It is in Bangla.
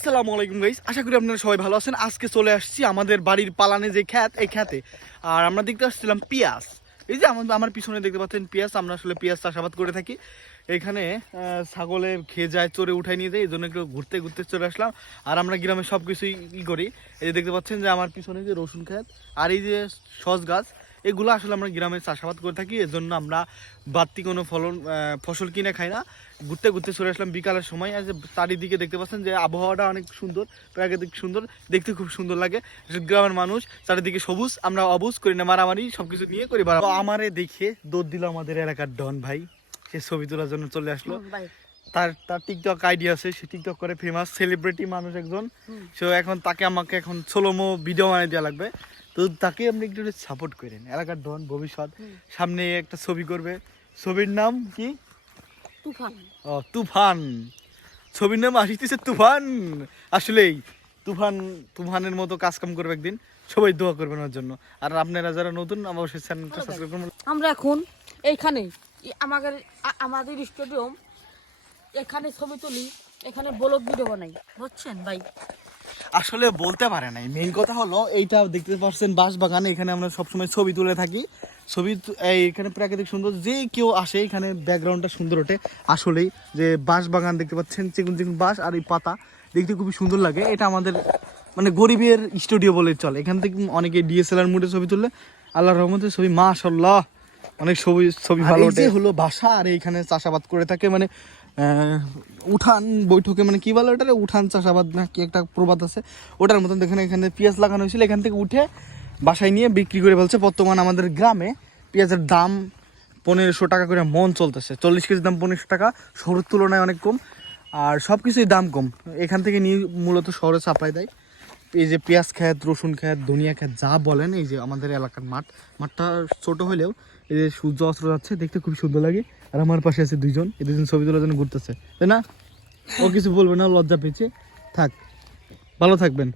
আসসালামু আলাইকুম গাইস, আশা করি আপনারা সবাই ভালো আছেন। আজকে চলে আসছি আমাদের বাড়ির পালানে যে খ্যাত, এই খ্যাতে। আর আমরা দেখতে আসছিলাম পেঁয়াজ। এই যে আমার পিছনে দেখতে পাচ্ছেন পেঁয়াজ। আমরা আসলে পেঁয়াজ চাষাবাদ করে থাকি এখানে। ছাগলে খেয়ে যায়, চড়ে উঠাই নিয়ে যায়, এই জন্য একটু ঘুরতে ঘুরতে চলে আসলাম। আর আমরা গ্রামে সব কিছুই করি। এই যে দেখতে পাচ্ছেন যে আমার পিছনে যে রসুন খ্যাত আর এই যে সস গাছ, এগুলো আসলে আমরা গ্রামে চাষাবাদ করে থাকি। এর জন্য আমরা বাড়তি কোনো ফসল কিনে খাই না। ঘুরতে ঘুরতে চলে আসলাম বিকালের সময়। আর যে চারিদিকে দেখতে পাচ্ছেন যে আবহাওয়াটা অনেক সুন্দর, প্রাকৃতিক সুন্দর, দেখতে খুব সুন্দর লাগে। গ্রামের মানুষ চারিদিকে সবুজ, আমরা অবুজ করি না, মারামারি সবকিছু নিয়ে করি। আমারে দেখে দৌড় দিল আমাদের এলাকার ডন ভাই, সে ছবি তোলার জন্য চলে আসলো। তার তার টিকটক আইডিয়া আছে, সে টিকটক করে, ফেমাস সেলিব্রিটি মানুষ একজন। সো এখন আমাকে এখন সোলোমো ভিডিও বানিয়ে দেওয়া লাগবে। তো তাকে আপনি একটু সাপোর্ট করেন। এলাকার ডন, ভবিষ্যৎ, সামনে একটা ছবি করবে। ছবির নাম কি? তুফান। ও তুফান, ছবির নাম আসিতেছে তুফান। আসলেই তুফানের মতো কাজ কাম করবে একদিন। সবাই দোয়া করবেন ওর জন্য। আর আপনারা যারা নতুন, অবশ্যই চ্যানেলটা সাবস্ক্রাইব করুন। আমরা এখন এইখানে আমাদের স্টেডিয়াম, এখানে ছবি তুলি, এখানে ব্লগ ভিডিও বানাই, বুঝছেন ভাই? আসলে বলতে পারে নাই। মেইন কথা হলো এইটা দেখতে পাচ্ছেন বাঁশ বাগান, এখানে আমরা সবসময় ছবি তুলে থাকি। এখানে প্রাকৃতিক সুন্দর, যে কেউ আসে এখানে ব্যাকগ্রাউন্ডটা সুন্দর ওঠে। আসলেই যে বাঁশ বাগান দেখতে পাচ্ছেন, চিকুন চিকুন বাঁশ, আর এই পাতা দেখতে খুবই সুন্দর লাগে। এটা আমাদের মানে গরিবের স্টুডিও বলে চলে। এখান থেকে অনেকে ডিএসএলআর মুডে ছবি তুললে আল্লাহর রহমতে ছবি মাশাআল্লাহ অনেক ছবি ভালো ওঠে। হলো বাসা, আর এইখানে চাষাবাদ করে থাকে, মানে উঠান বৈঠকে, মানে কি বলে ওটা, উঠান চাষাবাদ না কি একটা প্রবাদ আছে, ওটার মতন। দেখেন এখানে পেঁয়াজ লাগানো হয়েছিল, এখান থেকে উঠে বাসায় নিয়ে বিক্রি করে ফেলছে। বর্তমান আমাদের গ্রামে পেঁয়াজের দাম 1500 টাকা করে মন চলতেছে। 40 কেজির দাম 1500 টাকা, শহরের তুলনায় অনেক কম। আর সব কিছুই দাম কম, এখান থেকে নিয়ে মূলত শহরে সাপ্লাই দেয়। এই যে পেঁয়াজ খ্যাত, রসুন খ্যাত, ধনিয়া খ্যাত যা বলেন, এই যে আমাদের এলাকার মাঠটা ছোট হলেও এই যে সূর্য অস্ত্র যাচ্ছে, দেখতে খুব সুন্দর লাগে। আর আমার পাশে আছে দুইজন, এই দুজন ছবি তোলার জন্য ঘুরতেছে, তাই না? ও কিছু বলবে না, লজ্জা পেয়েছে। থাক, ভালো থাকবেন।